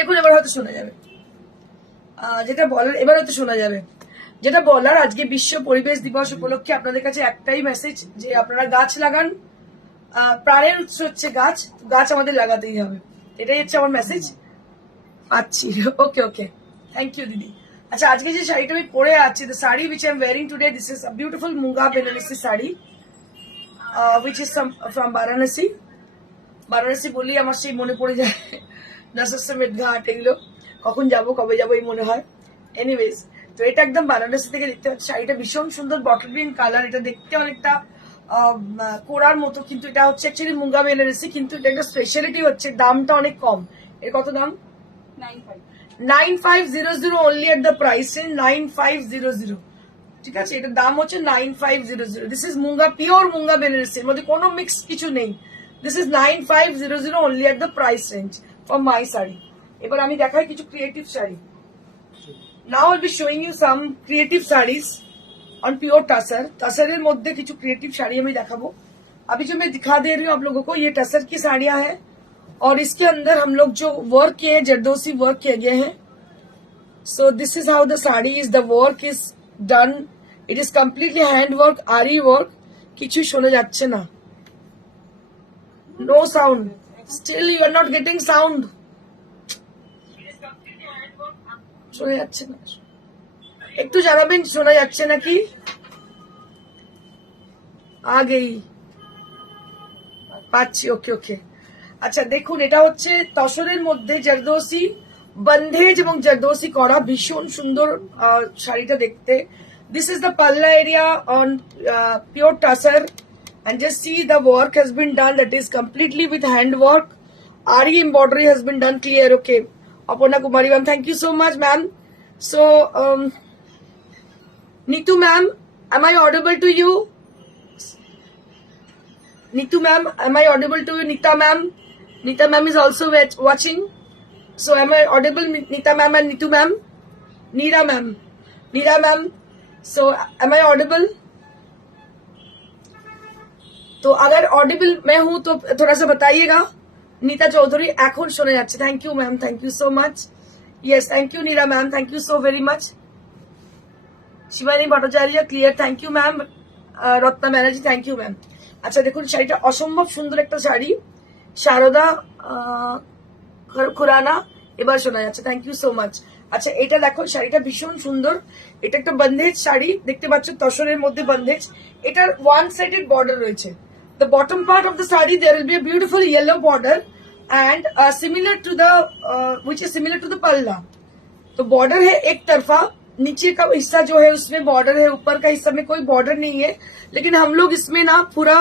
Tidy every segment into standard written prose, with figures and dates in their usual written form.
দেখুন এবার হয়তো শোনা যাবে, যেটা বলার এবার হয়তো শোনা যাবে। যেটা বলার, আজকে বিশ্ব পরিবেশ দিবস উপলক্ষে আপনাদের কাছে একটাই মেসেজ, যে আপনারা গাছ লাগান। প্রাণের উৎস হচ্ছে গাছ, গাছ আমাদের লাগাতেই হবে, এটাই হচ্ছে আমার মেসেজ। আচ্ছা, ওকে ওকে, থ্যাংক ইউ দিদি। আচ্ছা, আজকে যে শাড়িটা আমি পরে আছি, দ্য sari which I am wearing today, this is a beautiful Munga Benaressi sari, which is from Varanasi। Varanasi বললেই আমার সেই মনে পড়ে যায় দশাশ্বমেধ ঘাট, এগুলো কখন যাব কবে যাবো এই মনে হয়। এনিওয়েজ, তো এটা একদম বারাণসী থেকে দেখতে পাচ্ছি। শাড়িটা ভীষণ সুন্দর বটল গ্রিন কালার, এটা দেখতে অনেকটা কোরার মতো, কিন্তু এটা হচ্ছে অ্যাকচুয়ালি মুঙ্গা বেনারসি। কিন্তু এটা একটা স্পেশালিটি হচ্ছে দামটা অনেক কম। এর কত দাম? 9500 অনলি এট দ্য প্রাইস 9500। ঠিক আছে, এটার দাম হচ্ছে 9500। This is munga, pure munga বেনারসির মধ্যে কোনো মিক্স কিছু নেই। This is 9500 only at the price range for my sari. এবার আমি দেখাই কিছু creative sari. Now I'll be showing you some creative saris on pure tussar. Tussar मध्य किछु क्रिएटिव साड़ी हमें दिखाबो। अभी जो मैं दिखा दे रही हूँ आप लोगों को, ये टसर की साड़ियां हैं और इसके अंदर हम लोग जो वर्क किए हैं, जरदोसी वर्क किए गए हैं। So this is how the sari is, the work is done, it is completely hand work, aari work. किछु शोना जाच्छे ना, no sound, still you are not getting sound, শোনা যাচ্ছে না? একটু জানাবেন শোনা যাচ্ছে নাকি? আগেই পাচ্ছি, ওকে ওকে। আচ্ছা দেখুন, এটা হচ্ছে তসরের মধ্যে জারদোসি বন্ধেজ এবং জারদোসি করা, ভীষণ সুন্দর শাড়িটা দেখতে। দিস ইজ দ্য পাল্লা area on pure tussar, and just see the work has been done, that is completely with hand work. Ari embroidery has been done, clear? Okay, Aparna Kumari ma'am, thank you so much ma'am. So Nitu ma'am, am I audible to you? Nitu ma'am, am I audible to you? Nita ma'am, Nita ma'am is also watching. So am I audible, Nita ma'am and Nitu ma'am? Neera ma'am, Neera ma'am, so am I audible? तो अगर ऑडिबल मैं हूं तो थोड़ा सा बताइएगा। नीता चौधरी এখন শোনা যাচ্ছে, thank you ma'am, thank you so much. Yes, thank you Neela ma'am, thank you so very much. Shivani Bhattacharya clear, thank you ma'am. Ratna Banerjee, thank you ma'am. আচ্ছা দেখুন, শাড়িটা অসম্ভব সুন্দর একটা শাড়ি, শারদা খুরানা এবার শোনা যাচ্ছে, থ্যাংক ইউ সো মাচ। আচ্ছা এটা দেখো, শাড়িটা ভীষণ সুন্দর, এটা একটা বন্ধেজ শাড়ি, দেখতে পাচ্ছ তসরের মধ্যে বন্ধেজ। এটার ওয়ান সাইডেড বর্ডার রয়েছে। The bottom part of the saree there will be a beautiful yellow border and similar to the which is similar to the palla। तो बॉर्डर है एक तरफा, नीचे का हिस्सा जो है उसमें बॉर्डर है, ऊपर का हिस्सा में कोई बॉर्डर नहीं है। लेकिन हम लोग इसमें ना पूरा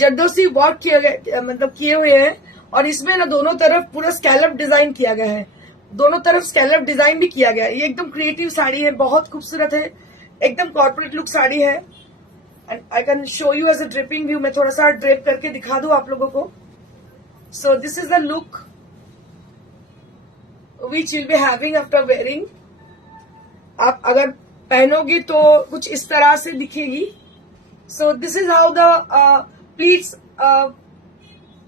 जरदोसी वर्क किए गए, मतलब किए हुए हैं, और इसमें ना दोनों तरफ पूरा स्कैलप डिजाइन किया गया है, दोनों तरफ स्कैलप डिजाइन भी किया गया है। ये एकदम क्रिएटिव साड़ी है, बहुत खूबसूरत है, एकदम कॉर्पोरेट लुक साड़ी है। And I can show you as a dripping view। मैं थोड़ा सा ड्रेप करके दिखा दूं आप लोगों को। So this is the look which you'll be having after wearing। आप अगर पहनोगे तो कुछ इस तरह से दिखेगी। So this is how the pleats,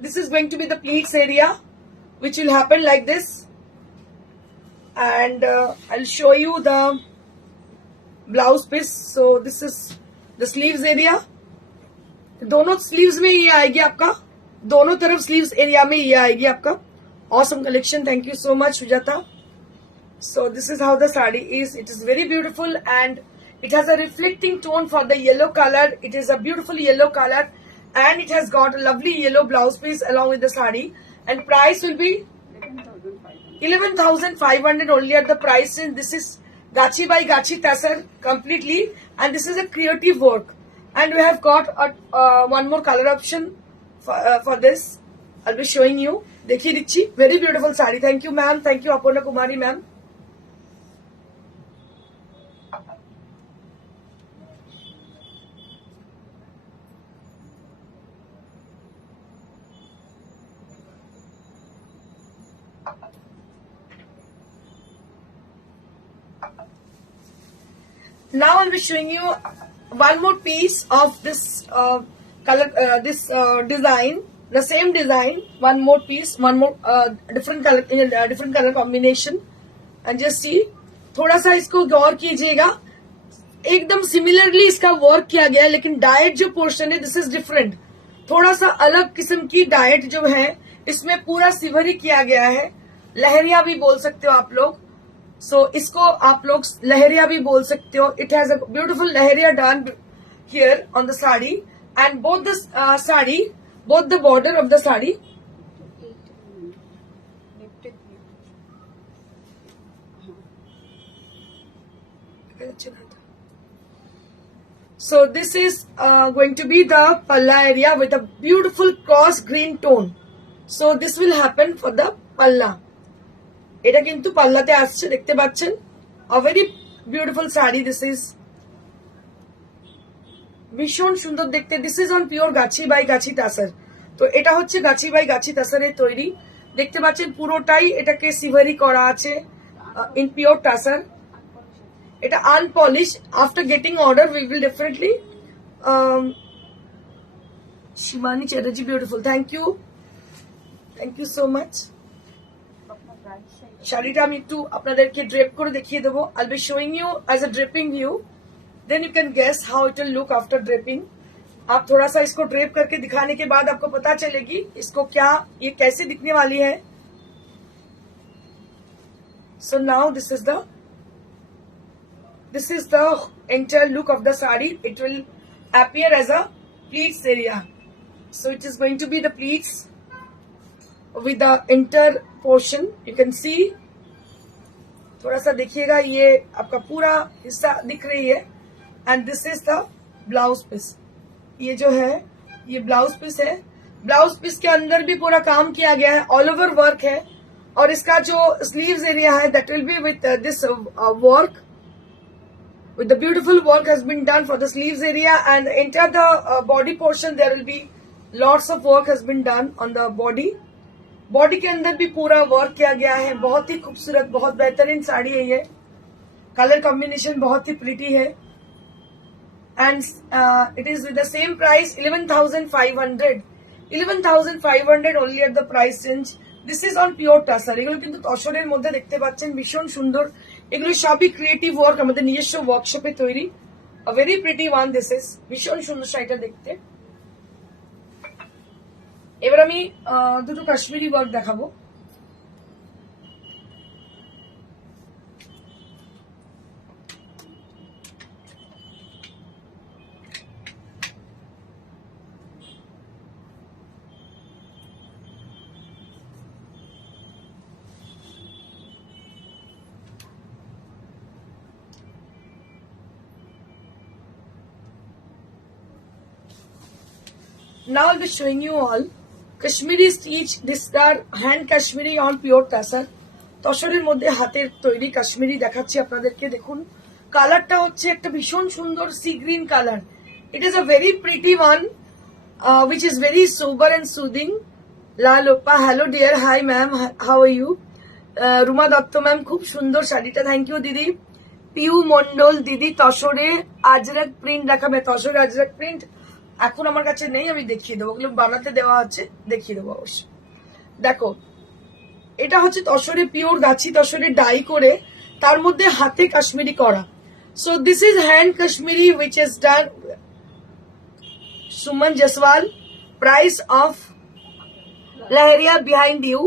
this is going to be the pleats area which will happen like this, and I'll show you the blouse piece। So this is the sleeves area, दोनों स्लीव्स में ये आएगी आपका, दोनों तरफ sleeves area में ये आएगी आपका। Awesome collection, thank you so much Sujata. So this is how the sari is, it is very beautiful and it has a reflecting tone for the yellow color। It is a beautiful yellow color and it has got a lovely yellow blouse piece along with the saree, and price will be 11,500 only at the price range। This is Gachi by Gachi Tasser completely, and this is a creative work, and we have got one more color option for this। I'll be showing you। देखिए Richi, very beautiful sari, thank you ma'am, thank you Aparna Kumari ma'am। Now I'll be showing you one more piece of this color, this design, the same design, one more piece, one more different color combination, and just see. थोड़ा सा इसको गौर कीजिएगा, एकदम सिमिलरली इसका वर्क किया गया है, लेकिन डाइट जो पोर्शन है दिस इज डिफरेंट. थोड़ा सा अलग किस्म की डाइट जो है, इसमें पूरा सिवरी किया गया है. लहरिया भी बोल सकते हो आप लोग. सो इसको आप लोग लहरिया भी बोल सकते हो. It has a beautiful lehariya done here on the sari, and both the sari, both the border of the sari. So this is going to be the palla area with a beautiful cross green tone. So this will happen for the palla. এটা কিন্তু পাল্লাতে আসছে, দেখতে পাচ্ছেন. A very beautiful sari this is. ভীষণ সুন্দর দেখতে. This is on pure গাছি বাই গাছি তাসার. তো এটা হচ্ছে গাছি বাই গাছি তাসারের তৈরি. দেখতে পাচ্ছেন পুরোটাই এটাকে সিভারি করা আছে in pure তাসার. এটা unpolished. After getting order we will definitely Shivani Chatterjee, beautiful, thank you so much. শাড়িটা আমি একটু আপনাদেরকে ড্রেপ করে দেখিয়ে দেবো. I'll be showing you as a draping view, then you can guess how it will look after draping. आप थोड़ा सा इसको ड्रेप करके दिखाने के बाद आपको पता चलेगी इसको क्या, ये कैसे दिखने वाली है. So now this is the entire look of the sari. It will appear as a pleats area. So it is going to be the pleats with the inter portion. You can see, थोड़ा सा देखिएगा, ये आपका पूरा हिस्सा दिख रही है. And this is the blouse piece. ये जो है ये ब्लाउज पीस है. ब्लाउज पीस के अंदर भी पूरा काम किया गया है, ऑल ओवर वर्क है. और इसका जो स्लीव्स एरिया है that will be with this work, with the beautiful work has been done for the sleeves area, and enter the body portion there will be lots of work has been done on the body. Body के अंदर भी पूरा वर्क किया गया है. बहुत ही खूबसूरत, बहुत बेहतरीन साड़ी है ये. कलर कॉम्बिनेशन बहुत ही प्रिटी है. And it is with the same price 11,500. 11,500 only at the price range. This is on pure tassar. এগুলো কিন্তু তসরের মধ্যে দেখতে পাচ্ছেন, ভীষণ সুন্দর. এগুলো সবই ক্রিয়েটিভ ওয়ার্ক, আমাদের নিজস্ব ওয়ার্কশপে তৈরি. A very pretty one this is. ভীষণ সুন্দর শাড়িটা দেখতে. এবার আমি দুটো কাশ্মীরি ওয়ার্ক দেখাবো. Now I'll be showing you all Kashmiri stitch. This are hand Kashmiri on pure tassar. তসরের মধ্যে হাতের তৈরি কাশ্মীরি দেখাচ্ছি আপনাদেরকে. দেখুন কালারটা হচ্ছে একটা ভীষণ সুন্দর sea green colour. It is a very pretty one which is very sober and soothing. La Lopa, hello dear, hi ma'am, how are you? Ruma Dutta ম্যাম, খুব সুন্দর শাড়িটা, থ্যাংক ইউ দিদি. পিউ মন্ডল দিদি, তসরে আজরাক প্রিন্ট দেখাবে. তসরে আজরাক প্রিন্ট এখন আমার কাছে নেই, আমি দেখিয়ে দেবো. ওগুলো বানাতে দেওয়া আছে, দেখিয়ে দেবো অবশ্যই. দেখো এটা হচ্ছে তসরে পিওর গাছি তসরে ডাই করে তার মধ্যে হাতে কাশ্মীরি করা. So this is hand Kashmiri which is done. Suman Jaswal, price of Lahariya behind you.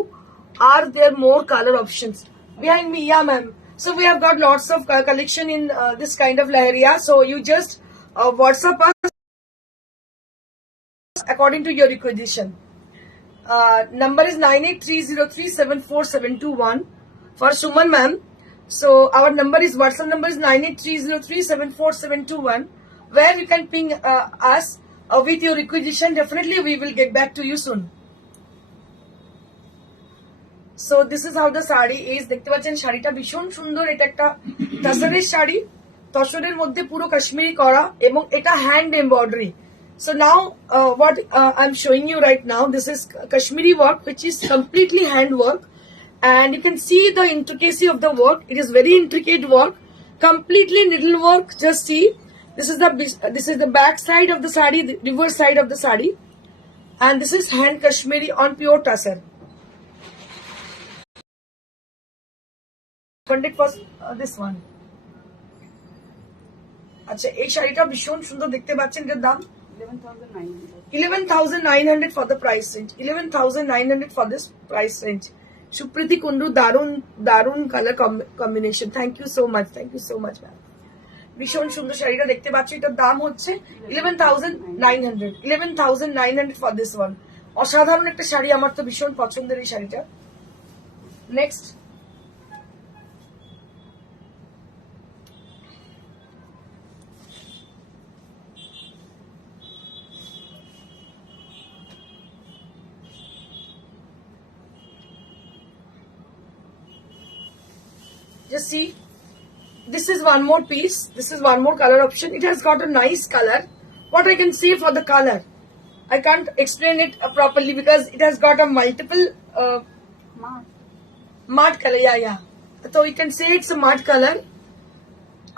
Are there more color options? Behind me, yeah ma'am. So we have got lots of collection in this kind of Lahariya. So you just WhatsApp us according to your requisition. Number is 9830374721 for Suman ma'am. So our number is, WhatsApp number is 9830374721, where you can ping us with your requisition. Definitely we will get back to you soon. So this is how the sari is. দেখতে পাচ্ছেন শাড়িটা ভীষণ সুন্দর. এটা একটা তাসরের শাড়ি, তসরের মধ্যে পুরো কাশ্মীরি করা, এবং এটা hand embroidery. So now what I'm showing you right now, this is Kashmiri work which is completely hand work, and you can see the intricacy of the work. It is very intricate work, completely needle work. Just see, this is the back side of the sari, the reverse side of the sari, and this is hand Kashmiri on pure tussar. Funded for this one. আচ্ছা এই শাড়িটা ভীষণ সুন্দর দেখতে পাচ্ছেন, এটার দাম 11,900 for the price range. 11,900 for this price range. Supriti Kundu, দারুন color combination. Thank you so much. Thank you so much, ma'am. ভীষণ সুন্দর শাড়িটা দেখতে পাচ্ছি, এটার দাম হচ্ছে 11,900. 11,900 for this one. অসাধারণ একটা শাড়ি, আমার তো ভীষণ পছন্দের এই শাড়িটা। Next just see, this is one more piece, this is one more color option. It has got a nice color. What I can say for the color, I can't explain it properly because it has got a multiple matte color. Yeah, so you can say it's a matte color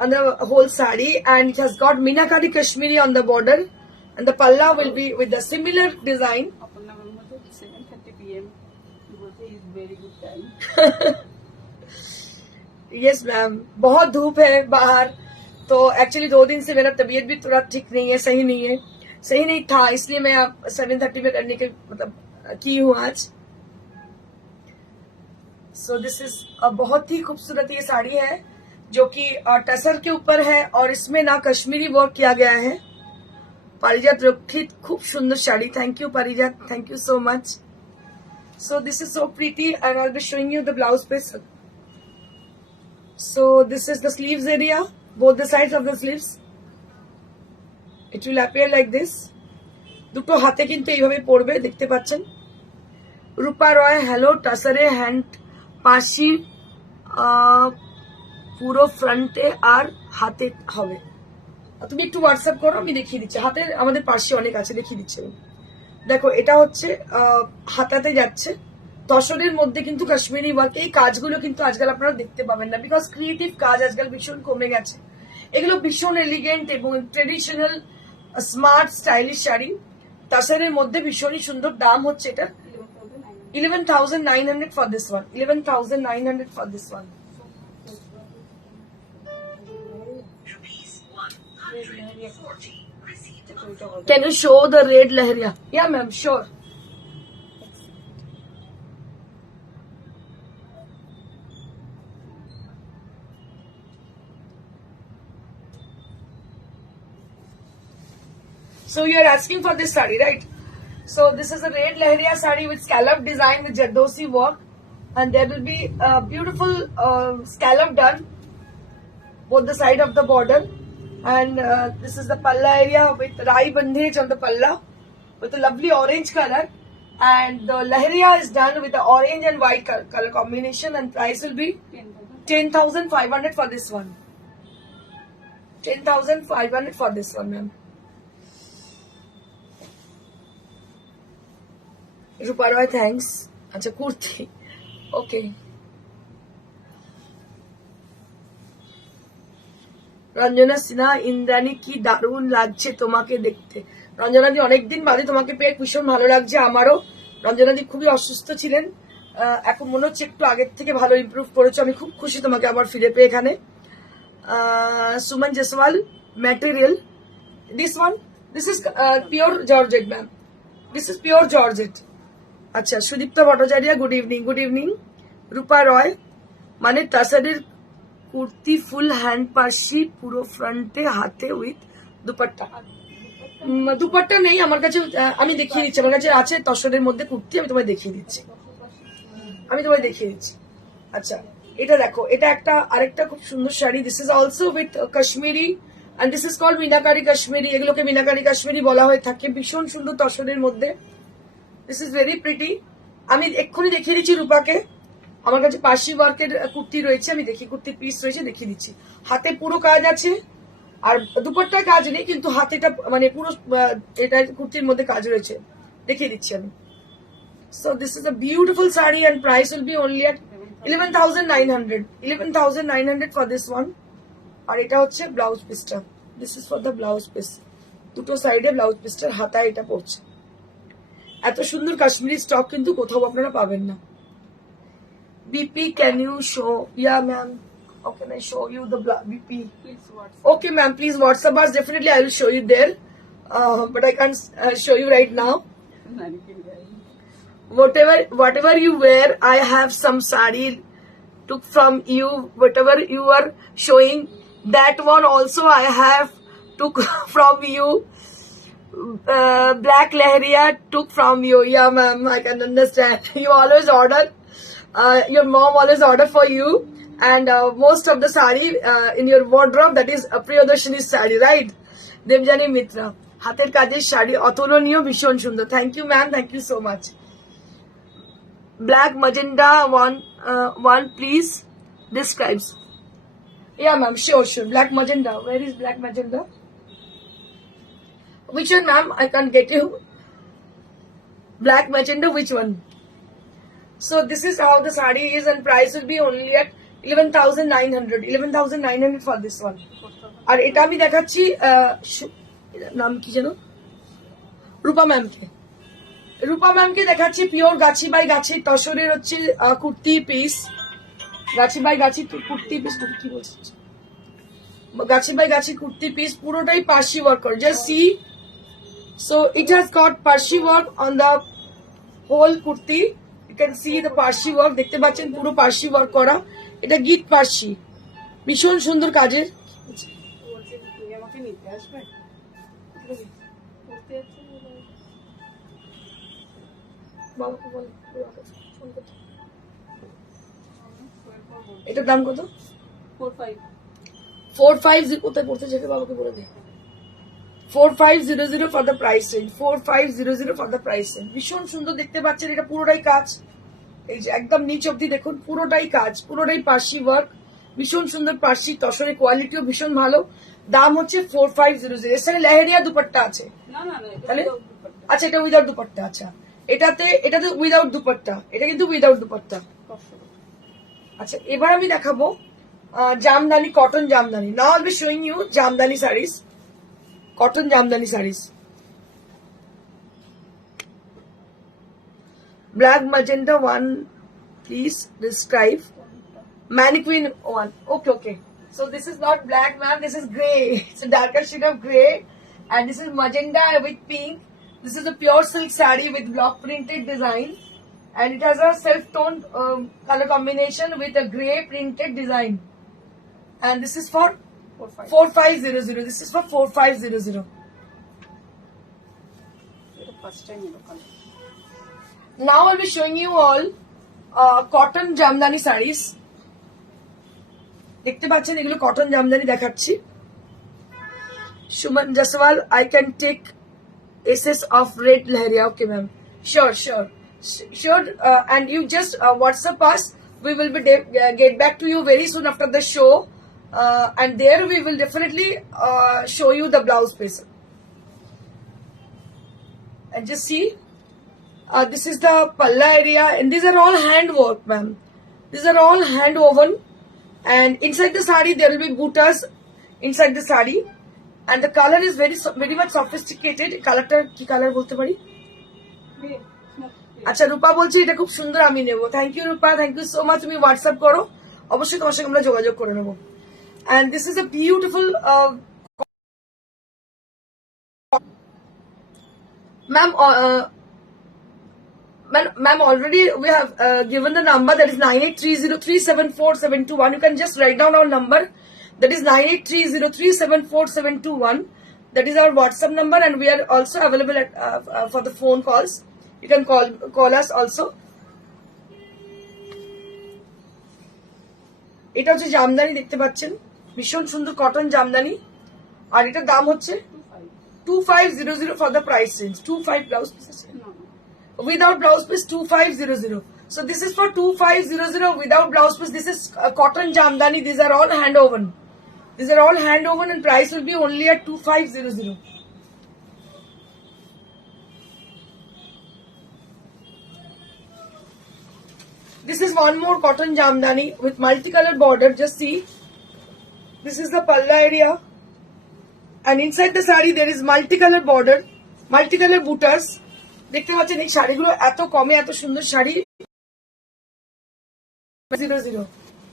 on the whole sari, and it has got Meenakari Kashmiri on the border, and the palla will be with the similar design. 7:30 PM is very good time. Yes ma'am, बहुत धूप है बाहर, तो एक्चुअली 2 दिन से मेरा तबीयत भी थोड़ा ठीक नहीं है, सही नहीं था, इसलिए मैं आप 7:30 में करने के मतलब की हूँ आज। सो दिस इज बहुत ही खूबसूरत ये साड़ी है जो कि टसर के ऊपर है और इसमें ना कश्मीरी वर्क किया गया है। पारिजात रक्षित, खूब सुंदर sari. Thank you Parijat, thank you so much. So this is so pretty and I will be showing you the blouse piece. So this is the sleeves area, both the sides of the sleeves. It will appear like this. দুটো হাতে কিন্তু এইভাবে পড়বে, দেখতে পাচ্ছেন। রূপা রয়, হ্যালো, টাসারে হ্যান্ড পাশি পুরো ফ্রন্টে আর হাতে হবে। তুমি একটু হোয়াটসঅ্যাপ করো, আমি দেখিয়ে দিচ্ছি। হাতে আমাদের পাশে অনেক আছে, দেখিয়ে দিচ্ছি। দেখো এটা হচ্ছে হাতাতে যাচ্ছে, তসরের মধ্যে কিন্তু কাশ্মীরি ওয়ার্ক। এই কাজগুলো কিন্তু আজকাল আপনারা দেখতে পাবেন না, বিকজ ক্রিয়েটিভ কাজ আজকাল ভীষণ কমে গেছে। এগুলো ভীষণ এলিগেন্ট এবং ট্রেডিশনাল স্মার্ট স্টাইলিশ শাড়ি, তসরের মধ্যে ভীষণই সুন্দর। দাম হচ্ছে এটা 11,900 for this one. 11,900 for this one. Can you show the red lahariya? Yeah, ma'am, sure. So you are asking for this saree, right? So this is a red lahariya saree with scallop design with Jardosi work, and there will be a beautiful scallop done both the side of the border, and this is the palla area with rai bandhej on the palla with a lovely orange color, and the lahariya is done with the orange and white color combination, and price will be 10,500 for this one. 10,500 for this one, ma'am. रूपा रॉय, थैंक्स। अच्छा कुर्ती, ओके। রঞ্জনা সিনহা, ইন্দ্রাণী কি দারুণ লাগছে তোমাকে দেখতে। রঞ্জনাদি অনেকদিন বাদে তোমাকে পেয়ে ভীষণ ভালো লাগছে আমারও। রঞ্জনাদি খুবই অসুস্থ ছিলেন, এখন মনে হচ্ছে একটু আগের থেকে ভালো ইমপ্রুভ করেছো। আমি খুব খুশি তোমাকে আবার ফিরে পেয়ে এখানে। Suman Jaiswal, material this one, this is pure georgette ma'am, this is pure georgette. আচ্ছা Sudipta Bhattacharya, good evening. Good evening. Rupa Roy, মানে তাসারের কুর্তি ফুল হ্যান্ড পাশি পুরো ফ্রন্টে হাতে উইথ দুপাট্টা। দুপাট্টা নেই আমার কাছে, আমি দেখিয়ে দিচ্ছি। আমার কাছে আছে তসরের মধ্যে কুর্তি, আমি তোমায় দেখিয়ে দিচ্ছি। আচ্ছা এটা দেখো, এটা একটা আরেকটা খুব সুন্দর sari. This is also with Kashmiri and this is called meenakari Kashmiri. এগুলোকে মিনাকারি কাশ্মীরি বলা হয়ে থাকে। ভীষণ সুন্দর তসরের মধ্যে, দিস ইজ ভেরি প্রিটি। আমি এক্ষুনি দেখিয়ে দিচ্ছি রূপাকে। আমার কাছে পার্সি ওয়ার্কের কুর্তি রয়েছে, আমি দেখি কুর্তির পিস রয়েছে, দেখিয়ে দিচ্ছি। হাতে পুরো কাজ আছে, আর দুপাট্টায় কাজ নেই, কিন্তু হাতেটা মানে পুরো এটা কুর্তির মধ্যে কাজ রয়েছে, দেখিয়ে দিচ্ছি আমি। So this is a beautiful sari and price will be only at 11,900. 11,900 for this one. আর এটা হচ্ছে ব্লাউজ পিসটা, this is for the blouse piece. দুটো সাইডে ব্লাউজ পিসটার হাতায় এটা পড়ছে। এত সুন্দর কাশ্মীরি স্টক কিন্তু কোথাও আপনারা পাবেন না। BP can you show? Yeah ma'am, how can I show you the BP? Please WhatsApp. Okay ma'am, please WhatsApp us, definitely I will show you there, but I can't show you right now. Whatever you wear, I have some sari took from you. Whatever you are showing, that one also I have took from you. Black Lehriya took from you. Yeah ma'am, I can understand. You always order, your mom always order for you, and most of the sari in your wardrobe, that is Priyadarshini sari, right? Devjani Mitra, হাতের কাজের শাড়ি অতুলনীয়, ভীষণ সুন্দর। Thank you ma'am, thank you so much. Black magenta one please describes. Yeah ma'am, sure. Black magenta, where is black magenta? Which one ma'am? I can't get you. Black magenta, which one? So this is how the sari is, and price will be only at 11,900 for this one. আর এটা আমি দেখাচ্ছি নাম কি যেন, রূপা ম্যামকে দেখাচ্ছি পিওর গাছি বাই গাছি তসরের হচ্ছে কুর্তি পিস, গাছি বাই গাছি কুর্তি পিস, কি বলছি, গাছি বাই গাছি কুর্তি পিস, পুরোটাই পার্সি ওয়ার্ক করে। Just see, so it has got Parsi work on the whole kurti. You can see the Parsi work, দেখতে পাচ্ছেন পুরো পার্সি ওয়ার্ক করা। এটা গীত পার্সি, ভীষণ সুন্দর কাজের। আমাকে নিতে আসবে? এটার দাম কত? 45 কোথায় পড়তে যেতে বাবাকে বলে দে। 4500 for the price range, 4500 for the price range. ভীষণ সুন্দর দেখতে পাচ্ছেন, এটা পুরোটাই কাজ, এই যে একদম নিচ অব্দি দেখুন, পুরোটাই কাজ, পুরোটাই পার্সি ওয়ার্ক, ভীষণ সুন্দর পার্সি তসরের কোয়ালিটিও ভীষণ ভালো। দাম হচ্ছে 4500। এর সাথে লেহেরিয়া দুপাট্টা আছে। তাহলে আচ্ছা, এটা উইদাউট দুপাট্টা। আচ্ছা, এটাতে উইদাউট দুপাট্টা, এটা কিন্তু উইদাউট দুপাট্টা। আচ্ছা, এবার আমি দেখাবো Jamdani, cotton Jamdani. Now I will be showing you Jamdani saris, cotton Jamdani saris. Black magenta one, please describe. Mannequin one. Okay. So this is not black, ma'am. This is grey. It's a darker shade of grey, and this is magenta with pink. This is a pure silk saree with block printed design, and it has a self-toned color combination with a grey printed design. And this is for 4500. This is for 4500. First time Now I'll be showing you all cotton Jamdani sarees. দেখতে পাচ্ছেন এগুলো কটন জামদানি দেখাচ্ছি। সুমন Jaiswal, I can take SS of red leheria. Okay ma'am, sure. And you just WhatsApp us. We will be get back to you very soon after the show, and there we will definitely show you the blouse piece. And just see. This is the palla area, and these are all hand work, ma'am. These are all hand woven, and inside the sari there will be buttas inside the sari, and the color is very much sophisticated. Colorটা কি কালার বলতে পারি? আচ্ছা, রূপা বলছি এটা খুব সুন্দর, আমি নেব। Thank you Rupa, thank you so much. তুমি হোয়াটসঅ্যাপ করো, অবশ্যই তোমার সঙ্গে আমরা যোগাযোগ করে নেব। And this is a beautiful Ma'am, already we have given the number, that is 9830374721. You can just write down our number, that is 9830374721. That is our WhatsApp number, and we are also available at, for the phone calls. You can call us also. এটা হচ্ছে জামদানি, দেখতে পাচ্ছেন ভীষণ সুন্দর কটন জামদানি, আর এটার দাম হচ্ছে 2500 for the price range. 25 blouse pieces. Without blouse piece 2500. So this is for 2500 without blouse piece. This is cotton jamdani. These are all hand woven. And price will be only at 2500. This is one more cotton jamdani with multicolored border. Just see. This is the palla area, and inside the sari there is multicolored border, multicolored buttas. দেখতে পাচ্ছেন এই শাড়িগুলো এত কমে এত সুন্দর শাড়ি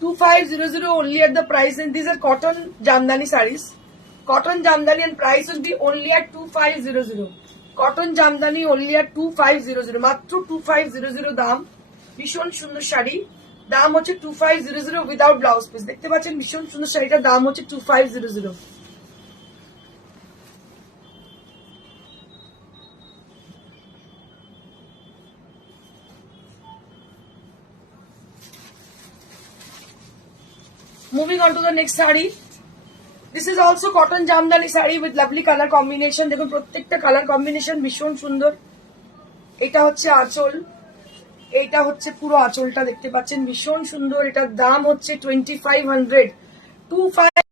2500 only at the price, and these are cotton jamdani sarees. Cotton jamdani and price will be only at 2500. Cotton jamdani only at 2500, মাত্র 2500 দাম। ভীষণ সুন্দর শাড়ি, দাম হচ্ছে 2500 উইদাউট ব্লাউজ পিস। দেখতে পাচ্ছেন ভীষণ সুন্দর শাড়িটার দাম হচ্ছে 2500। Moving on to the next saree. This is also cotton jamdani saree with lovely color combination. দেখুন প্রত্যেকটা কালার কম্বিনেশন ভীষণ সুন্দর। এটা হচ্ছে আঁচল, এটা হচ্ছে পুরো আঁচলটা দেখতে পাচ্ছেন ভীষণ সুন্দর। এটার দাম হচ্ছে 2500, 25,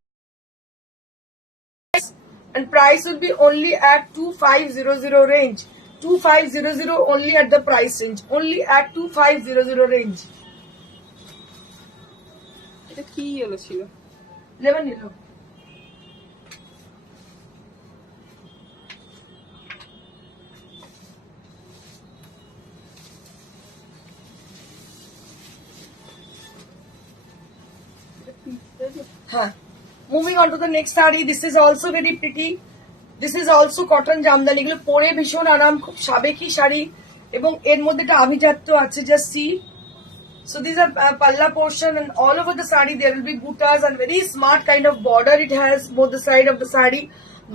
and price will be only at 2500 range. 2500 only at the price range, only at 2500 range. এটা কি ইয়েলো ছিল? Lemon yellow. হ্যাঁ, moving on to the next sari. This is also very pretty, this is also cotton jamdani. এগুলো পরে ভীষণ আরাম, খুব সাবেকি শাড়ি এবং এর মধ্যে একটা আভিজাত্য আছে। Just see, so these are palla portion, and all over the sari there will be buttas and very smart kind of border it has both the side of the sari.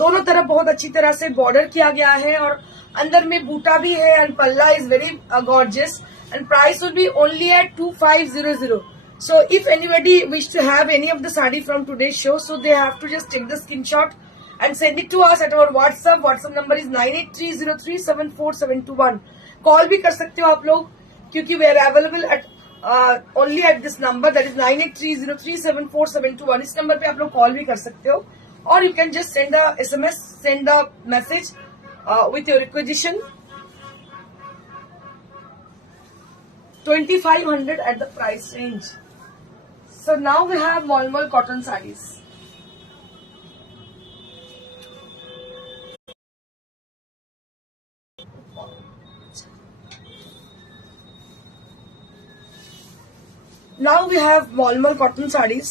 दोनों तरफ बहुत अच्छी तरह से बॉर्डर किया गया है और अंदर में बूटा भी है, and palla is very gorgeous, and price will be only at 2500. So if anybody wish to have any of the sari from today's show, so they have to just take the screenshot and send it to us at our WhatsApp number is 9830374721. कॉल भी कर सकते हो आप लोग, क्योंकि we are available at only at this number, that is 9830374721. इस नंबर पे आप लोग कॉल भी कर सकते हो, और you can just send a SMS, send a message with your requisition. 2500 at the price range. So now we have Malmal cotton sarees. Now we have Malmal cotton sarees.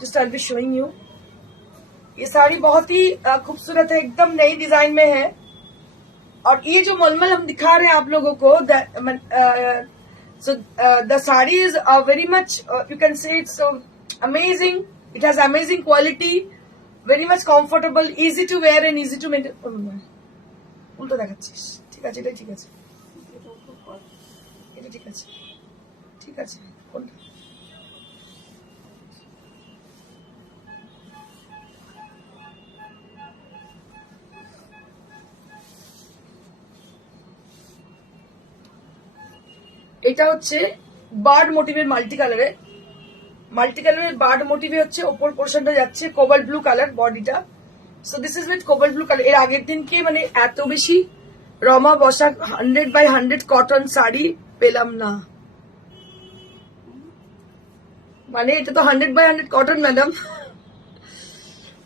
Just I'll be showing you. ये साड़ी बहुत ही खूबसूरत है, एकदम नई डिजाइन में है। और ये जो मलमल हम दिखा रहे हैं आप लोगों को, so the saree is very much you can say it's so amazing. It has amazing quality, very much comfortable, easy to wear and easy to maintain. উল্টো দেখাচ্ছিস, ঠিক আছে, এটাই ঠিক আছে, এটা ঠিক আছে, ঠিক আছে। কোনটা? এটা হচ্ছে বার্ড মোটিভের মাল্টি কালারের বার্ড মোটিভে হচ্ছে ওপর পোর্শনটা যাচ্ছে কোবাল্ট ব্লু কালার বডিটা। So this is with cobalt blue colour. এর আগের দিনকে মানে এত বেশি রমা বসা 100/100 কটন শাড়ি পেলাম না, মানে এটা তো 100/100 কটন ম্যাডাম।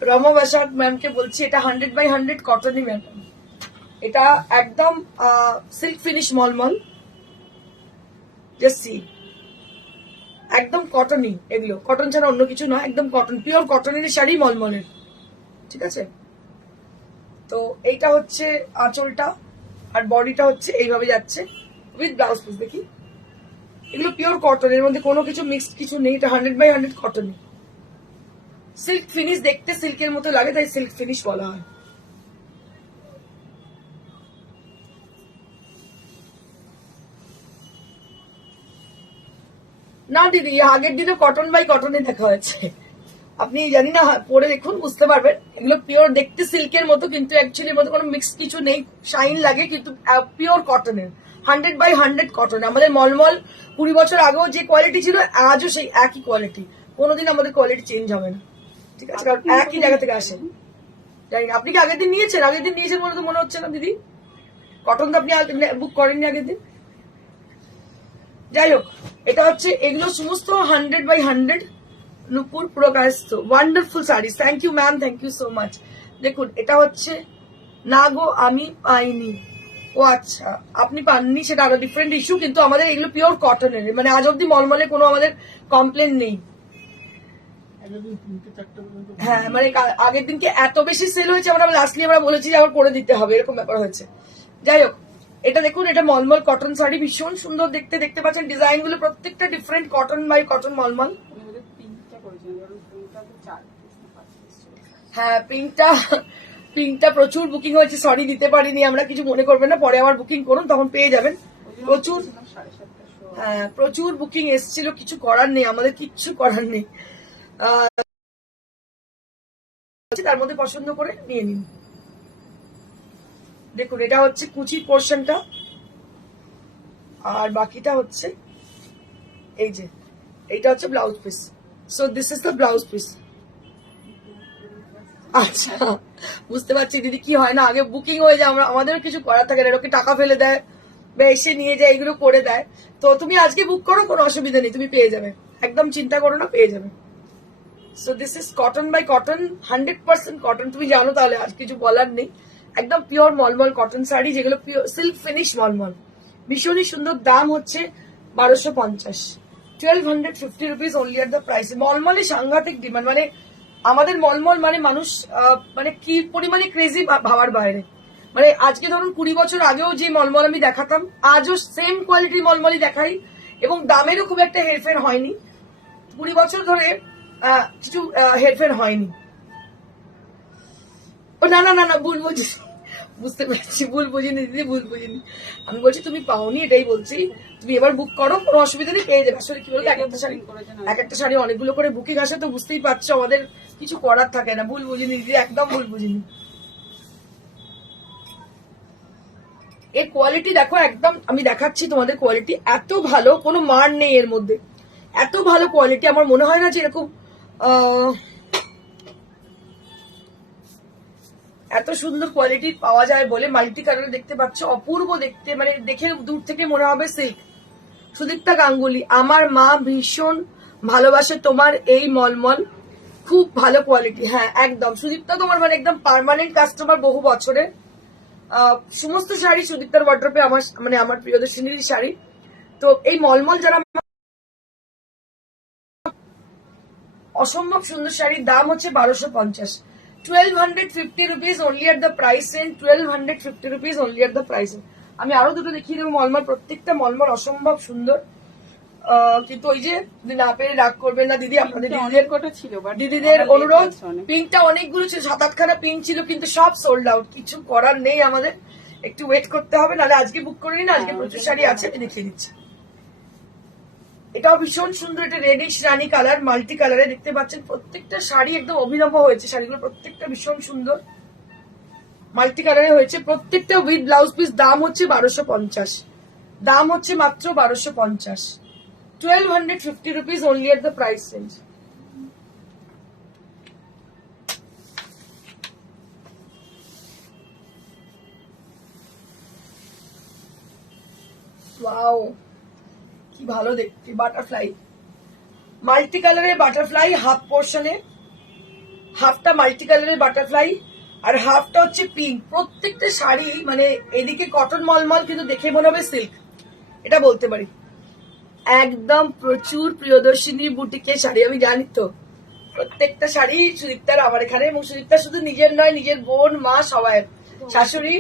রমা বসাক ম্যামকে বলছি এটা 100/100 কটনই ম্যাডাম। এটা একদম সিল্ক ফিনিশ মলমল, জাস্ট সি, একদম কটনই। এগুলো কটন ছাড়া অন্য কিছু নয়, একদম কটন, পিওর কটনের শাড়ি মলমলের, ঠিক আছে। তো এইটা হচ্ছে আঁচলটা, আর বডিটা হচ্ছে এইভাবে যাচ্ছে উইথ ব্লাউজ পিস। দেখি, এগুলো পিওর কটন, এর মধ্যে কোনো কিছু মিক্সড কিছু নেই। এটা 100/100 কটনই। সিল্ক ফিনিশ, দেখতে সিল্কের মতো লাগে, তাই সিল্ক ফিনিশ বলা হয়। না দিদি, আগের দিনে কটন বাই কটনে দেখা হয়েছে, আপনি জানি না পরে দেখুন বুঝতে পারবেন। এগুলো পিওর, দেখতে সিল্কের মতো, কিন্তু অ্যাকচুয়ালি এর মধ্যে কোনো মিক্স কিছু নেই, শাইন লাগে, কিন্তু পিওর কটনের, 100/100 কটন। আমাদের মলমল 20 বছর আগেও যে কোয়ালিটি ছিল আজও সেই একই কোয়ালিটি, কোনোদিন আমাদের কোয়ালিটি চেঞ্জ হবে না, ঠিক আছে, কারণ একই জায়গা থেকে আসে। জানি না আপনি কি আগের দিন নিয়েছেন, বলে তো মনে হচ্ছে না দিদি। কটন তো আপনি বুক করেননি আগের দিন। যাই হোক, এটা হচ্ছে, এগুলো সমস্ত 100/100 নুপুর পুরো Kayastha wonderful sari. Thank you ma'am, thank you so much. দেখুন এটা হচ্ছে না গো আমি পাইনি। ও আচ্ছা, আপনি পাননি সেটা আরো ডিফারেন্ট ইস্যু, কিন্তু আমাদের এগুলো পিওর কটনের, মানে আজ অব্দি মলমলে কোনো আমাদের কমপ্লেন নেই। হ্যাঁ মানে আগের দিনকে এত বেশি সেল হয়েছে, আমরা লাস্টলি আমরা বলেছি যে আবার করে দিতে হবে, এরকম ব্যাপার হয়েছে। যাই হোক, এটা দেখুন, এটা মলমল কটন শাড়ি, ভীষণ সুন্দর দেখতে, দেখতে পাচ্ছেন ডিজাইন গুলো প্রত্যেকটা ডিফারেন্ট, কটন বাই কটন মলমল। হ্যাঁ পিঙ্কটা প্রচুর বুকিং হয়েছে, সরি দিতে পারিনি আমরা, কিছু মনে করবেন না, পরে আবার বুকিং করুন, তখন পেয়ে যাবেন। প্রচুর, হ্যাঁ প্রচুর বুকিং এসেছিল, কিছু করার নেই, আমাদের কিচ্ছু করার নেই। তার মধ্যে পছন্দ করে নিয়ে নিন। দেখুন এটা হচ্ছে কুচির পোর্শনটা, আর বাকিটা হচ্ছে এই যে, এইটা হচ্ছে blouse piece. So this is the blouse piece. আচ্ছা বুঝতে পারছি দিদি, কি হয় না আগে বুকিং হয়ে যায়, আমাদেরও কিছু করার থাকে না, লোকে টাকা ফেলে দেয় বা এসে নিয়ে যায়, এগুলো করে দেয়। তো তুমি আজকে বুক করো, কোনো অসুবিধা নেই, তুমি পেয়ে যাবে, একদম চিন্তা করো না, পেয়ে যাবে। So this is cotton by cotton, 100% cotton, তুমি জানো তাহলে আর কিছু বলার নেই। একদম পিওর মলমল কটন শাড়ি, যেগুলো পিওর সিল্ক ফিনিশ মলমল, ভীষণই সুন্দর। দাম হচ্ছে 1250, 1250 rupees only at the price. মলমলে সাংঘাতিক ডিমান্ড, মানে আমাদের মলমল মানে মানুষ মানে কি পরিমাণে ক্রেজি ভাবার বাইরে। মানে আজকে ধরুন 20 বছর আগেও যে মলমল আমি দেখাতাম, আজও সেম কোয়ালিটির মলমলই দেখাই, এবং দামেরও খুব একটা হেরফের হয়নি। 20 বছর ধরে কিছু হেরফের হয়নি। ও না না না না, ভুল বুঝি, বুঝতে পেরেছি, ভুল বুঝিনি দিদি, ভুল বুঝিনি। আমি বলছি তুমি পাওনি, এটাই বলছি। তুমি এবার বুক করো, কোনো অসুবিধা নেই, পেয়ে যাবে। আসলে কি বলতো, এক একটা শাড়ি অনেকগুলো করে বুকিং আসে, তো বুঝতেই পারছো আমাদের কিছু করার থাকে না। ভুল বুঝিনি দিদি, একদম ভুল বুঝিনি। এর কোয়ালিটি দেখো, একদম আমি দেখাচ্ছি তোমাদের, কোয়ালিটি এত ভালো, কোনো মার নেই এর মধ্যে, এত ভালো কোয়ালিটি। আমার মনে হয় না যে এরকম এত সুন্দর কোয়ালিটির পাওয়া যায় বলে। মাল্টি কালার দেখতে পাচ্ছ, অপূর্ব দেখতে, মানে দেখে দূর থেকে মনে হবে সিল্ক। সুদীপ্তা গাঙ্গুলি, আমার মা ভীষণ ভালোবাসে তোমার এই মলমল, খুব ভালো কোয়ালিটি। হ্যাঁ একদম, সুদীপ্তা তোমার মানে একদম পার্মানেন্ট কাস্টমার, বহু বছরের। সমস্ত শাড়ি সুদীপ্তার ওয়ার্ড্রপে আমার, মানে আমার প্রিয়দর্শিনীর শাড়ি। তো এই মলমল যারা, অসম্ভব সুন্দর শাড়ির দাম হচ্ছে 1250, 1250 rupees only at the price range, 1250 rupees only at the price range. আমি আরো দুটো দেখিয়ে দেবো মলমল, প্রত্যেকটা মলমল অসম্ভব সুন্দর। কিন্তু ওই যে না পেরে রাগ করবেন না দিদি, আপনাদের দিদিদের অনুরোধ, পিঙ্কটা অনেকগুলো ছিল, 7-8খানা পিঙ্ক ছিল, কিন্তু সব সোল্ড আউট, কিছু করার নেই, আমাদের একটু ওয়েট করতে হবে, নাহলে আজকে বুক করে নিন, আজকে প্রচুর শাড়ি আছে, আমি দেখিয়ে দিচ্ছি। এটাও ভীষণ সুন্দর, এটা রেডিশ রানী কালার, মাল্টি কালারে দেখতে পাচ্ছেন, প্রত্যেকটা শাড়ি একদম অভিনব হয়েছে, শাড়িগুলো প্রত্যেকটা ভীষণ সুন্দর, মাল্টি কালারে হয়েছে, প্রত্যেকটা উইথ ব্লাউজ পিস। দাম হচ্ছে 1250, দাম হচ্ছে মাত্র 1250, 1250 rupees only at the price range. Wow কি ভালো দেখতে, বাটারফ্লাই, মাল্টি কালারের বাটারফ্লাই, হাফ পোর্শনে, হাফটা মাল্টি কালারের বাটারফ্লাই আর হাফটা হচ্ছে পিঙ্ক। প্রত্যেকটা শাড়ি মানে এদিকে কটন মলমল, কিন্তু দেখে মনে হবে সিল্ক, এটা বলতে পারি। একদম প্রচুর প্রিয়দর্শিনী বুটিকের শাড়ি, আমি জানি তো, প্রত্যেকটা শাড়ি সুদীপ্তার আমার এখানে, এবং সুদীপ্তা শুধু নিজের নয়, নিজের বোন, মা, সবাই, শাশুড়ি,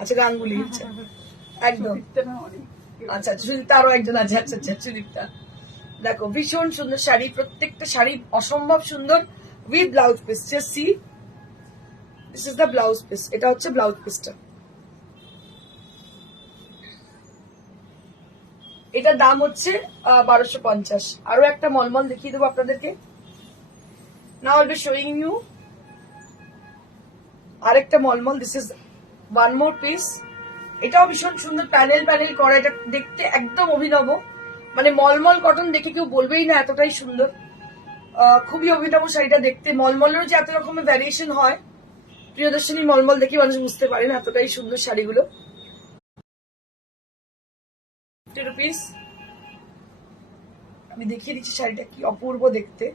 আচ্ছা গাঙ্গুলি, আচ্ছা একদম, আচ্ছা সুদীপ্তা আরো একজন আছে, আচ্ছা আচ্ছা সুদীপ্তা। দেখো ভীষণ সুন্দর শাড়ি, প্রত্যেকটা শাড়ি অসম্ভব সুন্দর, with blouse piece. Just see, this is the blouse piece, এটা হচ্ছে ব্লাউজ পিসটা। এটার দাম হচ্ছে 1250। আরো একটা মলমল দেখিয়ে দেবো আপনাদেরকে, now I will be showing you আরেকটা মলমল। This is one more piece, এটাও ভীষণ সুন্দর, প্যানেল প্যানেল করা, এটা দেখতে একদম অভিনব, মানে মলমল কটন দেখে কেউ বলবেই না এতটাই সুন্দর, খুবই অভিনব শাড়িটা দেখতে। মলমলেরও যে এত রকমের ভ্যারিয়েশন হয়, প্রিয়দর্শিনী মলমল দেখে মানুষ বুঝতে পারেন, এতটাই সুন্দর শাড়িগুলো। রুপিস, আমি দেখিয়ে দিচ্ছি শাড়িটা কি অপূর্ব দেখতে।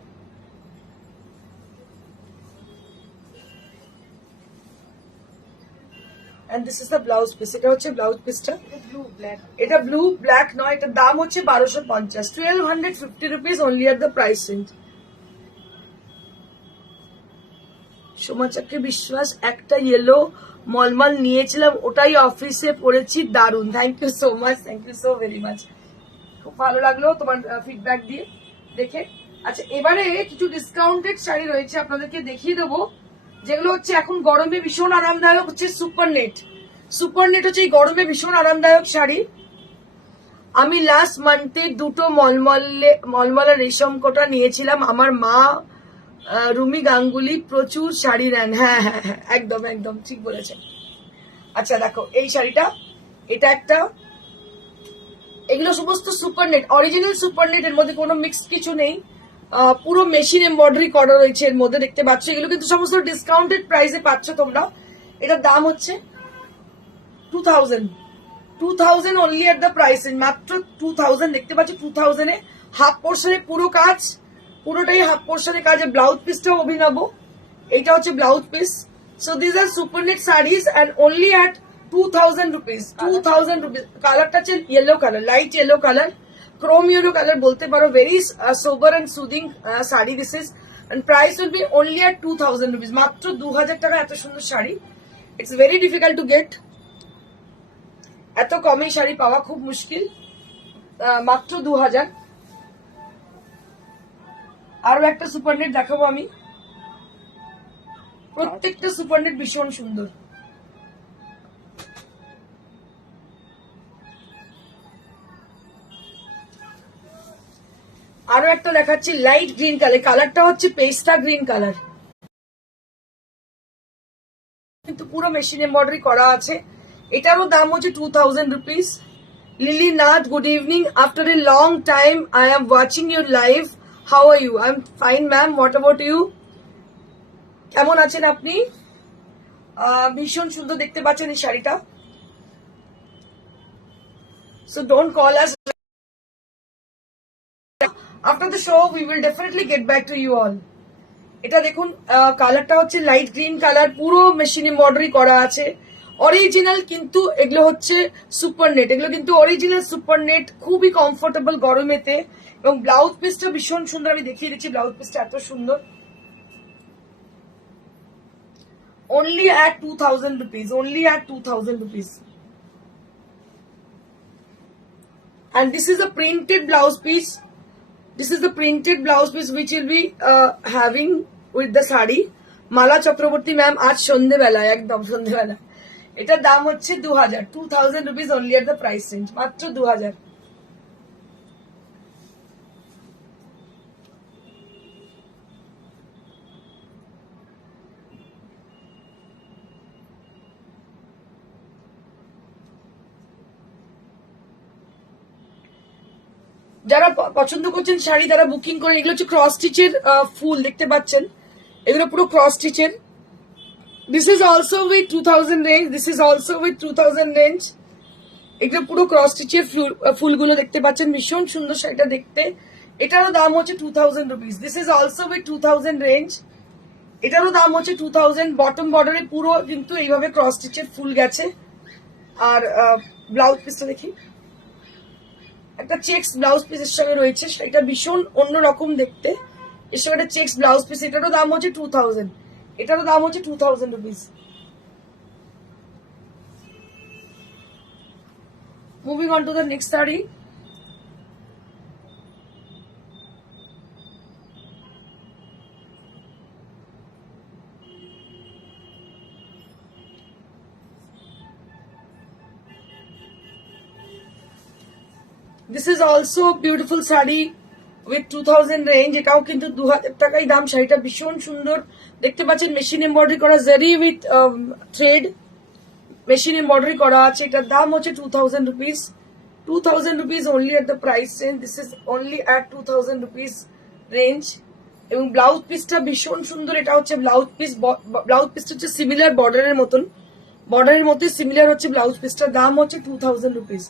And this is the blouse piece. এটা হচ্ছে ব্লাউজ পিসটা। Blue black. এটা ব্লু ব্ল্যাক নয়, এটার দাম হচ্ছে 1250, 1250 rupees only at the price range. সোমাচাক্কি বিশ্বাস, একটা ইয়েলো মলমল নিয়েছিলাম, ওটাই অফিসে পড়েছি, দারুন। Thank you so much, thank you so very much. খুব ভালো লাগলো তোমার ফিডব্যাক দিয়ে দেখে। আচ্ছা, এবারে কিছু ডিসকাউন্টেড শাড়ি রয়েছে, আপনাদেরকে দেখিয়ে দেবো, যেগুলো হচ্ছে এখন গরমে ভীষণ আরামদায়ক। হচ্ছে সুপার নেট। সুপার নেট হচ্ছে এই গরমে ভীষণ আরামদায়ক শাড়ি। আমি লাস্ট মান্থে দুটো মলমলা রেশম কোটা নিয়েছিলাম। আমার মা রুমি গাঙ্গুলি প্রচুর শাড়ি নেন। হ্যাঁ হ্যাঁ হ্যাঁ, একদম একদম ঠিক বলেছেন। আচ্ছা দেখো এই শাড়িটা, এটা একটা, এগুলো সমস্ত super net, original super net, এর মধ্যে কোনো মিক্সড কিছু নেই। পুরো মেশিন এমব্রয়ডারি করা রয়েছে এর মধ্যে, দেখতে পাচ্ছ। এগুলো কিন্তু সমস্ত ডিসকাউন্টেড প্রাইসে পাচ্ছ তোমরা। এটার দাম হচ্ছে 2000, 2000 অনলি এট দ্য প্রাইস, মাত্র 2000। দেখতে পাচ্ছ 2000 এ হাফ পোর্শনে পুরো কাজ, পুরোটাই হাফ পোর্শনে কাজে। ব্লাউজ পিসটাও অভিনব, এইটা হচ্ছে blouse piece. So this are super net saris and only at 2000 rupees, 2000 rupees. কালারটা হচ্ছে yellow colour, light yellow colour, chrome yellow colour বলতে পারো। Very sober and soothing sari this is, and price will be only at 2000 rupees, মাত্র 2000 টাকা। এত সুন্দর sari, it's very difficult to get. এত কমে শাড়ি পাওয়া খুব মুশকিল, মাত্র 2000। আরো একটা সুপার নেট দেখাবো আমি। প্রত্যেকটা সুপার নেট ভীষণ সুন্দর। আরো একটা দেখাচ্ছি লাইট গ্রিন কালার, কালারটা হচ্ছে পেস্টা গ্রিন কালার, কিন্তু পুরো মেশিন এমব্রয়ডারি করা আছে। এটারও দাম হচ্ছে 2000 rupees. Lily Nath, good evening, after a long time I am watching your live, how are you? I am fine ma'am, what about you? কেমন আছেন আপনি? ভীষণ সুন্দর দেখতে পাচ্ছেন এই শাড়িটা। So don't call us after the show, we will definitely get back to you all. এটা দেখুন, কালারটা হচ্ছে লাইট গ্রিন কালার, পুরো মেশিন এমব্রয়ডারি করা আছে, অরিজিনাল। কিন্তু এগুলো হচ্ছে সুপার নেট, এগুলো কিন্তু অরিজিনাল সুপার নেট, খুবই কমফোর্টেবল গরমেতে। এবং ব্লাউজ পিসটা ভীষণ সুন্দর, আমি দেখিয়ে দিচ্ছি ব্লাউজ পিসটা এত সুন্দর। only at 2000 rupees, only at 2000 rupees. And this is a printed blouse piece, this is the printed blouse piece which will be having with the sari. মালা চক্রবর্তী ম্যাম, আজ সন্ধ্যেবেলায়, একদম সন্ধ্যেবেলায়। এটার দাম হচ্ছে 2000, 2000 rupees only at the price range, মাত্র 2000। যারা পছন্দ করছেন শাড়ি, তারা বুকিং করে। এগুলো হচ্ছে ক্রস স্টিচের ফুল, দেখতে পাচ্ছেন, এগুলো পুরো ক্রস স্টিচের। This is also with 2000 range, this is also with 2000 রেঞ্জ। এগুলো পুরো ক্রস স্টিচের ফুলগুলো দেখতে পাচ্ছেন, ভীষণ সুন্দর শাড়িটা দেখতে। এটারও দাম হচ্ছে 2000 rupees. This is also with 2000 রেঞ্জ, এটারও দাম হচ্ছে 2000। বটম বর্ডারে পুরো কিন্তু এইভাবে ক্রস স্টিচের ফুল গেছে। আর ব্লাউজ পিসটা দেখি, একটা চেক্স ব্লাউজ পিস এর সঙ্গে রয়েছে, সেটা ভীষণ অন্যরকম দেখতে। এর সঙ্গে একটা চেক্স ব্লাউজ পিস, এটারও দাম হচ্ছে 2000, এটারও দাম হচ্ছে 2000 rupees. Moving on to the next sari. This is also beautiful sari with 2000 রেঞ্জ, এটাও কিন্তু 2000 টাকাই দাম। শাড়িটা ভীষণ সুন্দর দেখতে পাচ্ছেন, মেশিন এমব্রয়ডারি করা, জারি উইথ থ্রেড, মেশিন এমব্রয়ডারি করা আছে। এটার দাম হচ্ছে 2000 rupees, 2000 rupees only at the price range. This is only at 2000 rupees range. এবং ব্লাউজ পিসটা ভীষণ সুন্দর, এটা হচ্ছে ব্লাউজ পিস। ব্লাউজ পিসটা হচ্ছে সিমিলার বর্ডারের মতন, বর্ডারের মধ্যে সিমিলার হচ্ছে ব্লাউজ পিসটার দাম হচ্ছে 2000 rupees,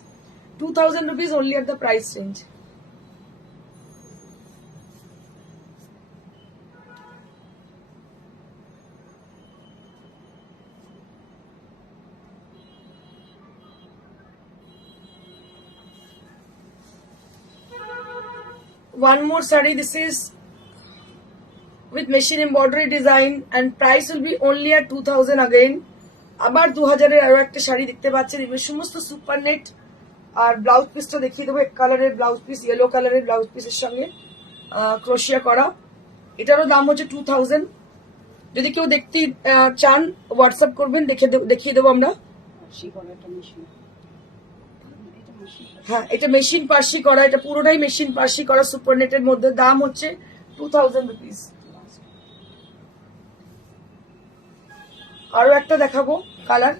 2000 rupees only at the price range. one more saree. This is with machine embroidery design and price will be only at 2000 again. আবার 2000 এর আরো একটা শাড়ি দেখতে পাচ্ছেন, এগুলো সমস্ত সুপার নেট। আর ব্লাউজ পিসটা দেখিয়ে দেবো, এক কালারের ব্লাউজ পিস, ইয়েলো কালারের ব্লাউজ পিসের সঙ্গে ক্রোশিয়া করা। এটারও দাম হচ্ছে 2000। যদি কেউ দেখতে চান হোয়াটসঅ্যাপ করবেন, দেখিয়ে দেবো আমরা। হ্যাঁ, এটা মেশিন পার্সি করা, এটা পুরোটাই মেশিন পার্সি করা সুপার নেটের মধ্যে। দাম হচ্ছে 2000 রুপিস। আরো একটা দেখাবো কালার,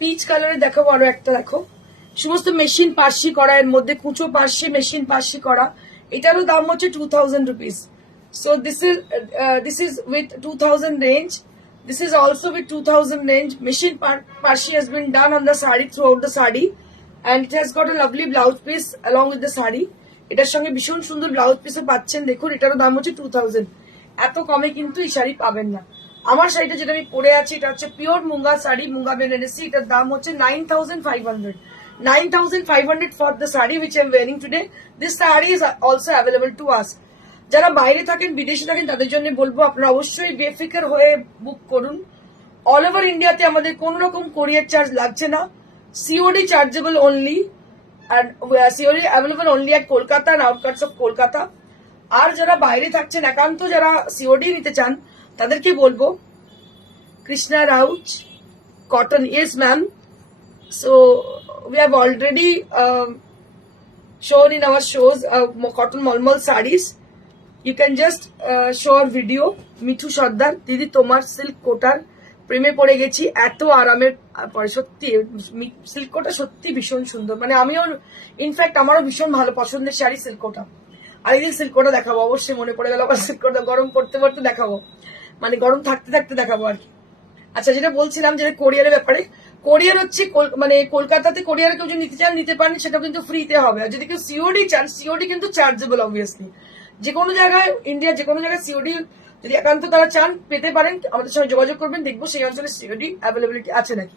পিচ কালারের দেখাবো। আরো একটা দেখো, সমস্ত মেশিন পার্সি করা, এর মধ্যে কুচো পার্সি, মেশিন পার্সি করা। এটারও দাম হচ্ছে 2000 rupees. So this is with 2000 range. This is also with 2000 range. Machine parsi has been done on the saree, throughout the saree, and it has got a lovely blouse piece along with the saree. এটার সঙ্গে ভীষণ সুন্দর ব্লাউজ পিসও পাচ্ছেন। দেখুন, এটারও দাম হচ্ছে 2000। এত কমে কিন্তু এই শাড়ি পাবেন না। আমার শাড়িটা যেটা আমি পরে আছি, এটা হচ্ছে পিওর মুঙ্গা শাড়ি, মুঙ্গা বেনারসি। এটার দাম হচ্ছে 9500। 9500 for the saree which I am wearing today. This saree is also available to us. যারা বাইরে থাকেন, বিদেশে থাকেন, তাদের জন্য বলবো আপনারা অবশ্যই বেফিকার হয়ে বুক করুন। অল ওভার ইন্ডিয়াতে আমাদের কোন রকম কোরিয়ার চার্জ লাগছে না, COD chargeable only, and COD available only at Kolkata and outskirts of Kolkata. আর যারা বাইরে থাকছেন, একান্ত যারা সিওডি নিতে চান, তাদেরকে বলবো কৃষ্ণা রাউচ cotton. Yes ma'am, so we have already shown in our shows cotton malmal sarees. You can just show our video. Mithu Sardar দিদি, তোমার সিল্ক কোটার প্রেমে পড়ে গেছি, এত আরামের পরে। সত্যি সিল্ক কোটা সত্যি ভীষণ সুন্দর, মানে আমিও ইনফ্যাক্ট আমারও ভীষণ ভালো পছন্দের শাড়ি সিল্ক কোটা। আরেকদিন সিল্ক কোটা দেখাবো, অবশ্যই মনে পড়ে গেল আবার সিল্ক কোটা, গরম পড়তে পড়তে দেখাবো, মানে গরম থাকতে থাকতে দেখাবো আর কি। আচ্ছা, যেটা বলছিলাম যে কোরিয়ারের ব্যাপারে, কোরিয়ার হচ্ছে মানে কলকাতাতে কোরিয়ারে কেউ যদি নিতে চান নিতে পারেন, সেটা কিন্তু ফ্রিতে হবে। আর যদি কেউ সিওডি চান, সিওডি কিন্তু চার্জেবল অবভিয়াসলি। যে কোনো জায়গায়, ইন্ডিয়ার যে কোনো জায়গায় সিওডি যদি একান্ত তারা চান পেতে পারেন, আমাদের সঙ্গে যোগাযোগ করবেন, দেখবো সেই অঞ্চলে সিওডি অ্যাভেলেবিলিটি আছে নাকি।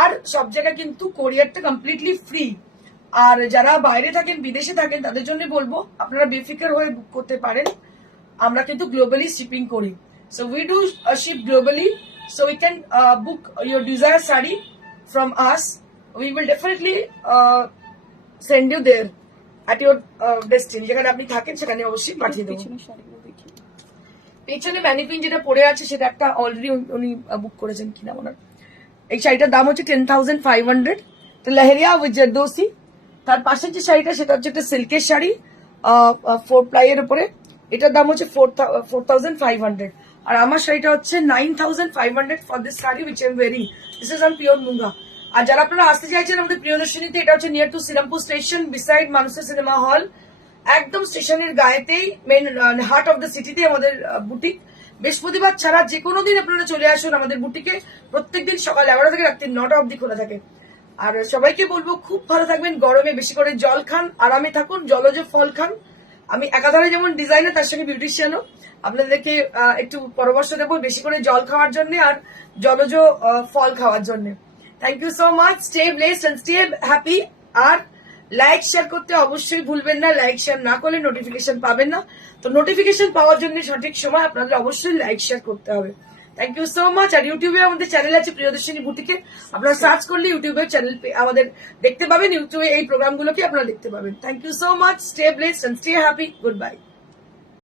আর সব জায়গায় কিন্তু কোরিয়ারটা কমপ্লিটলি ফ্রি। আর যারা বাইরে থাকেন, বিদেশে থাকেন, তাদের জন্য বলবো আপনারা বেফিকার হয়ে বুক করতে পারেন। আমরা কিন্তু গ্লোবালি শিপিং করি, so we do ship globally, so we can book your desired saree from us. We will definitely send you there at your destiny, যেখানে আপনি থাকেন সেখানে অবশ্যই পাঠিয়ে দেবো। পেছনে ম্যানিকুইন যেটা পরে আছে, সেটা একটা অলরেডি উনি বুক করেছেন কিনা ওনার। এই শাড়িটার দাম হচ্ছে 10500। তো লেহেরিয়া উইথ জরদোসি। তার পাশের যে শাড়িটা, সেটা হচ্ছে একটা সিল্কের শাড়ি 4 প্লাই এর উপরে। এটার দাম হচ্ছে 4500। আর আমার শাড়িটা হচ্ছে 9500 for this sari which I am wearing. This is on pure munga. আর যারা আপনারা আসতে চাইছেন আমাদের প্রিয়দর্শনীতে, এটা হচ্ছে near to Shrirampur station, beside মানুষের সিনেমা হল, একদম স্টেশনের গায়েতেই, মেন হার্ট অফ দ্য সিটিতে আমাদের বুটিক। বৃহস্পতিবার ছাড়া যে কোনো দিন আপনারা চলে আসুন আমাদের বুটিকে। প্রত্যেকদিন সকাল 11টা থেকে রাত্রি 9টা অবধি খোলা থাকে। আর সবাইকে বলবো খুব ভালো থাকবেন, গরমে বেশি করে জল খান, আরামে থাকুন, জলজ ফল খান। আমি একাধারে যেমন ডিজাইনার, তার সঙ্গে বিউটিশিয়ানও। আপনাদেরকে একটু পরামর্শ দেবো বেশি করে জল খাওয়ার জন্য আর জলজ ফল খাওয়ার জন্য। Thank you so much. Stay blessed and stay happy. আর লাইক শেয়ার করতে অবশ্যই ভুলবেন না। লাইক শেয়ার না করলে নোটিফিকেশন পাবেন না। তো নোটিফিকেশন পাওয়ার জন্য সঠিক সময় আপনাদের অবশ্যই লাইক শেয়ার করতে হবে। Thank you so much. আর ইউটিউবে আমাদের চ্যানেল আছে প্রিয়দর্শিনী বুটিকে, আপনারা সার্চ করলে ইউটিউবের চ্যানেল আমাদের দেখতে পাবেন। ইউটিউবে এই প্রোগ্রামগুলোকে আপনারা দেখতে পাবেন। Thank you so much. Stay blessed and stay happy. Good by.